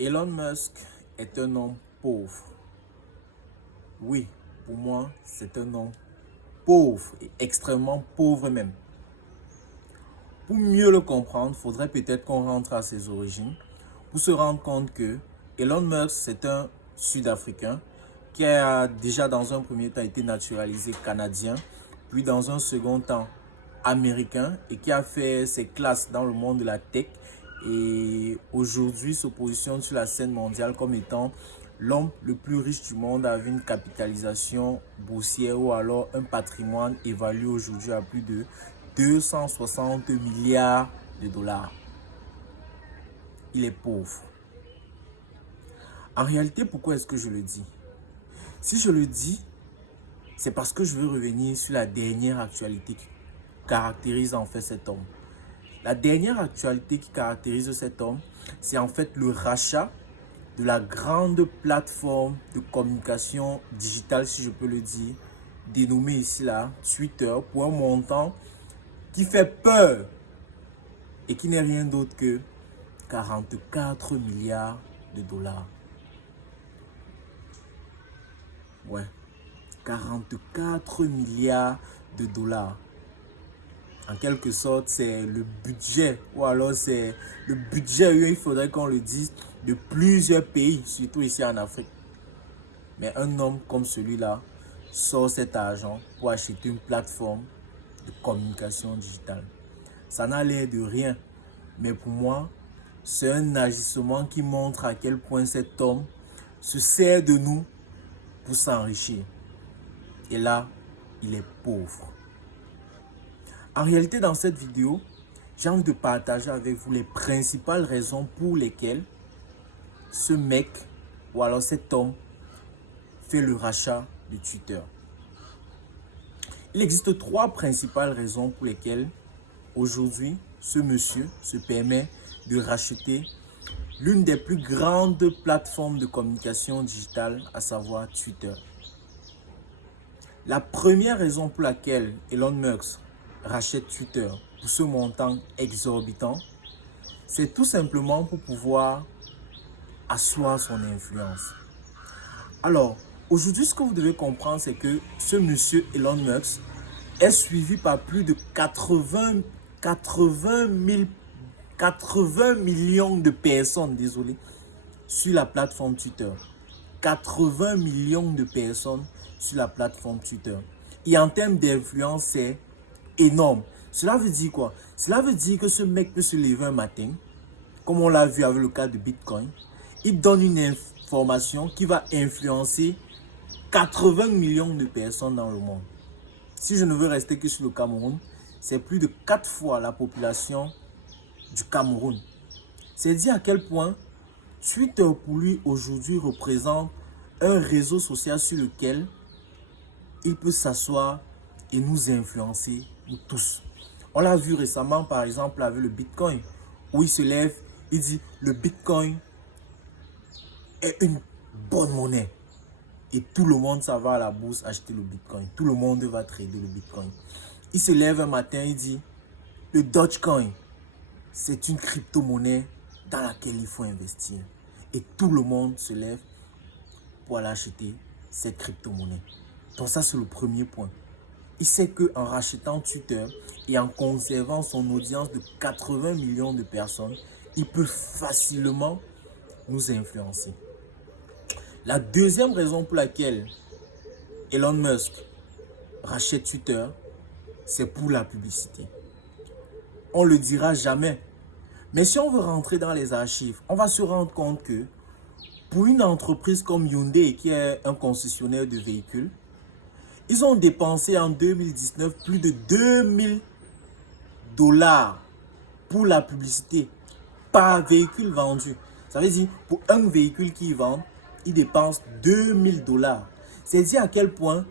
Elon Musk est un homme pauvre. Oui, pour moi, c'est un homme pauvre et extrêmement pauvre même. Pour mieux le comprendre, il faudrait peut-être qu'on rentre à ses origines pour se rendre compte que Elon Musk, c'est un Sud-Africain qui a déjà dans un premier temps été naturalisé canadien, puis dans un second temps américain et qui a fait ses classes dans le monde de la tech et aujourd'hui se positionne sur la scène mondiale comme étant l'homme le plus riche du monde avec une capitalisation boursière ou alors un patrimoine évalué aujourd'hui à plus de 260 milliards de dollars. Il est pauvre. En réalité, pourquoi est-ce que je le dis? Si je le dis, c'est parce que je veux revenir sur la dernière actualité qui caractérise en fait cet homme. La dernière actualité qui caractérise cet homme, c'est en fait le rachat de la grande plateforme de communication digitale, si je peux le dire, dénommée ici là, Twitter, pour un montant qui fait peur et qui n'est rien d'autre que 44 milliards de dollars. Ouais, 44 milliards de dollars. En quelque sorte, c'est le budget, ou alors c'est le budget, il faudrait qu'on le dise, de plusieurs pays, surtout ici en Afrique. Mais un homme comme celui-là sort cet argent pour acheter une plateforme de communication digitale. Ça n'a l'air de rien, mais pour moi, c'est un agissement qui montre à quel point cet homme se sert de nous pour s'enrichir. Et là, il est pauvre. En réalité, dans cette vidéo, j'ai envie de partager avec vous les principales raisons pour lesquelles ce mec ou alors cet homme fait le rachat de Twitter. Il existe trois principales raisons pour lesquelles aujourd'hui ce monsieur se permet de racheter l'une des plus grandes plateformes de communication digitale, à savoir Twitter. La première raison pour laquelle Elon Musk rachète Twitter pour ce montant exorbitant, c'est tout simplement pour pouvoir asseoir son influence. Alors, aujourd'hui, ce que vous devez comprendre, c'est que ce monsieur Elon Musk est suivi par plus de 80 millions de personnes, désolé, sur la plateforme Twitter. 80 millions de personnes sur la plateforme Twitter. Et en termes d'influence, c'est énorme. Cela veut dire quoi? Cela veut dire que ce mec peut se lever un matin, comme on l'a vu avec le cas de Bitcoin. Il donne une information qui va influencer 80 millions de personnes dans le monde. Si je ne veux rester que sur le Cameroun, c'est plus de 4 fois la population du Cameroun. C'est dire à quel point Twitter pour lui aujourd'hui représente un réseau social sur lequel il peut s'asseoir et nous influencer, nous tous. On l'a vu récemment par exemple avec le Bitcoin, où il se lève, il dit le Bitcoin est une bonne monnaie. Et tout le monde s'en va à la bourse acheter le Bitcoin. Tout le monde va trader le Bitcoin. Il se lève un matin, il dit le Dogecoin, c'est une crypto-monnaie dans laquelle il faut investir. Et tout le monde se lève pour aller acheter cette crypto-monnaie. Donc ça, c'est le premier point. Il sait qu'en rachetant Twitter et en conservant son audience de 80 millions de personnes, il peut facilement nous influencer. La deuxième raison pour laquelle Elon Musk rachète Twitter, c'est pour la publicité. On ne le dira jamais. Mais si on veut rentrer dans les archives, on va se rendre compte que pour une entreprise comme Hyundai, qui est un concessionnaire de véhicules, ils ont dépensé en 2019 plus de 2000 dollars pour la publicité par véhicule vendu. Ça veut dire, pour un véhicule qu'ils vendent, ils dépensent 2000 dollars. C'est dire à quel point,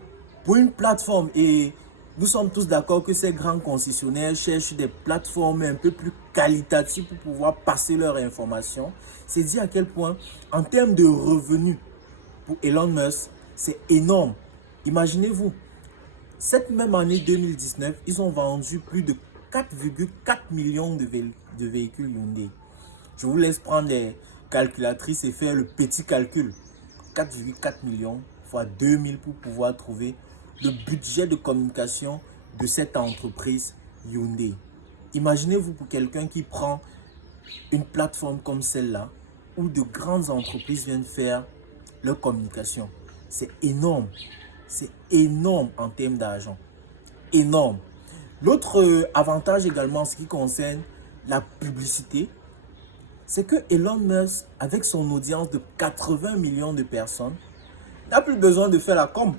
pour une plateforme, et nous sommes tous d'accord que ces grands concessionnaires cherchent des plateformes un peu plus qualitatives pour pouvoir passer leurs informations. C'est dire à quel point, en termes de revenus, pour Elon Musk, c'est énorme. Imaginez-vous, cette même année 2019, ils ont vendu plus de 4,4 millions de véhicules Hyundai. Je vous laisse prendre calculatrice et faire le petit calcul. 4,4 millions fois 2000 pour pouvoir trouver le budget de communication de cette entreprise Hyundai. Imaginez-vous pour quelqu'un qui prend une plateforme comme celle-là, où de grandes entreprises viennent faire leur communication. C'est énorme. C'est énorme en termes d'argent. Énorme. L'autre avantage également en ce qui concerne la publicité, c'est que Elon Musk, avec son audience de 80 millions de personnes, n'a plus besoin de faire la com.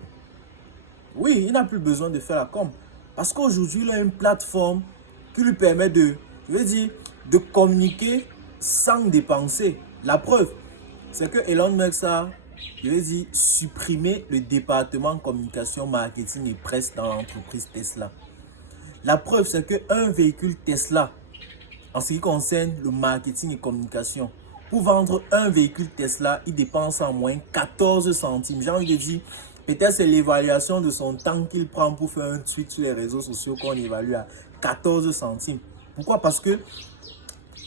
Oui, il n'a plus besoin de faire la com. Parce qu'aujourd'hui, il a une plateforme qui lui permet de communiquer sans dépenser. La preuve, c'est que Elon Musk a, supprimé le département communication, marketing et presse dans l'entreprise Tesla. La preuve, c'est qu'un véhicule Tesla, en ce qui concerne le marketing et communication, pour vendre un véhicule Tesla, il dépense en moyenne 14 centimes. J'ai envie de dire, peut-être c'est l'évaluation de son temps qu'il prend pour faire un tweet sur les réseaux sociaux qu'on évalue à 14 centimes. Pourquoi? Parce que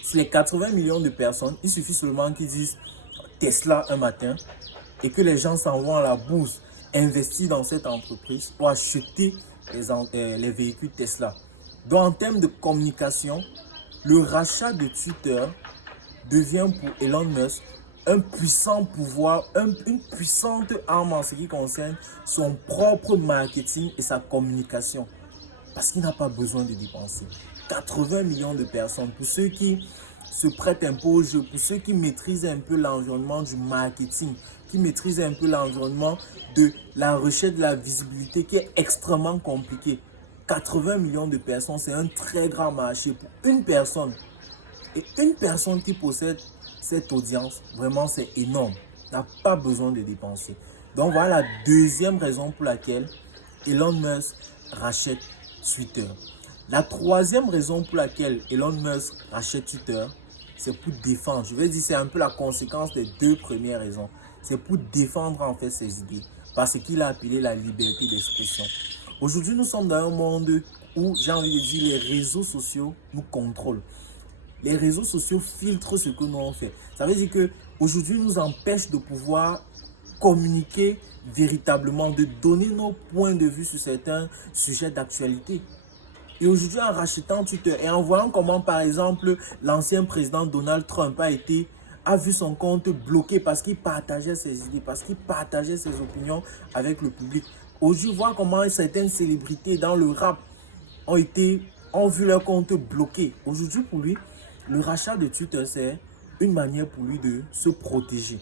sur les 80 millions de personnes, il suffit seulement qu'ils disent Tesla un matin et que les gens s'en vont à la bourse, investir dans cette entreprise pour acheter les véhicules Tesla. Donc en termes de communication, le rachat de Twitter devient pour Elon Musk un puissant pouvoir, une puissante arme en ce qui concerne son propre marketing et sa communication. Parce qu'il n'a pas besoin de dépenser. 80 millions de personnes, pour ceux qui se prêtent un peu au jeu, pour ceux qui maîtrisent un peu l'environnement du marketing, qui maîtrisent un peu l'environnement de la recherche de la visibilité qui est extrêmement compliqué. 80 millions de personnes, c'est un très grand marché pour une personne. Et une personne qui possède cette audience, vraiment c'est énorme. N'a pas besoin de dépenser. Donc voilà la deuxième raison pour laquelle Elon Musk rachète Twitter. La troisième raison pour laquelle Elon Musk rachète Twitter, c'est pour défendre. Je vais dire, c'est un peu la conséquence des deux premières raisons. C'est pour défendre en fait ses idées. Parce qu'il a appelé la liberté d'expression. Aujourd'hui, nous sommes dans un monde où, j'ai envie de dire, les réseaux sociaux nous contrôlent. Les réseaux sociaux filtrent ce que nous on fait. Ça veut dire qu'aujourd'hui, nous empêchent de pouvoir communiquer véritablement, de donner nos points de vue sur certains sujets d'actualité. Et aujourd'hui, en rachetant Twitter et en voyant comment, par exemple, l'ancien président Donald Trump a vu son compte bloqué parce qu'il partageait ses idées, parce qu'il partageait ses opinions avec le public. Aujourd'hui, voir comment certaines célébrités dans le rap ont vu leur compte bloqué. Aujourd'hui, pour lui, le rachat de Twitter, c'est une manière pour lui de se protéger,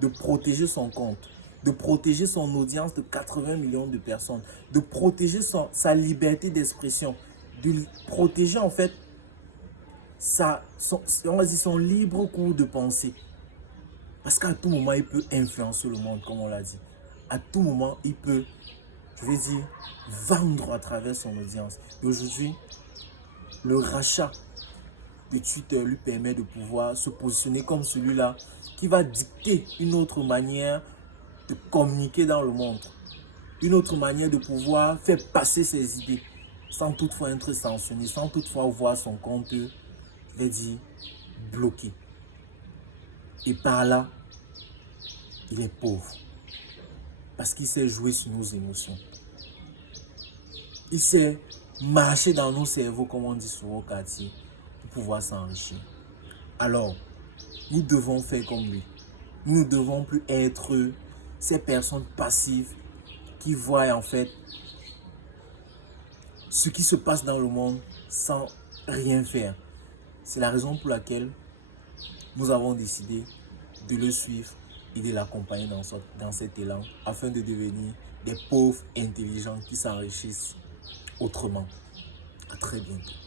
de protéger son compte, de protéger son audience de 80 millions de personnes, de protéger sa liberté d'expression, de protéger en fait son libre cours de pensée. Parce qu'à tout moment, il peut influencer le monde, comme on l'a dit. À tout moment, il peut, vendre à travers son audience. Et aujourd'hui, le rachat de Twitter lui permet de pouvoir se positionner comme celui-là qui va dicter une autre manière de communiquer dans le monde. Une autre manière de pouvoir faire passer ses idées sans toutefois être sanctionné, sans toutefois voir son compte, bloqué. Et par là, il est pauvre. Parce qu'il sait jouer sur nos émotions. Il sait marcher dans nos cerveaux, comme on dit souvent au quartier, pour pouvoir s'enrichir. Alors, nous devons faire comme lui. Nous ne devons plus être ces personnes passives qui voient en fait ce qui se passe dans le monde sans rien faire. C'est la raison pour laquelle nous avons décidé de le suivre et de l'accompagner dans cet élan afin de devenir des pauvres intelligents qui s'enrichissent autrement. À très bientôt.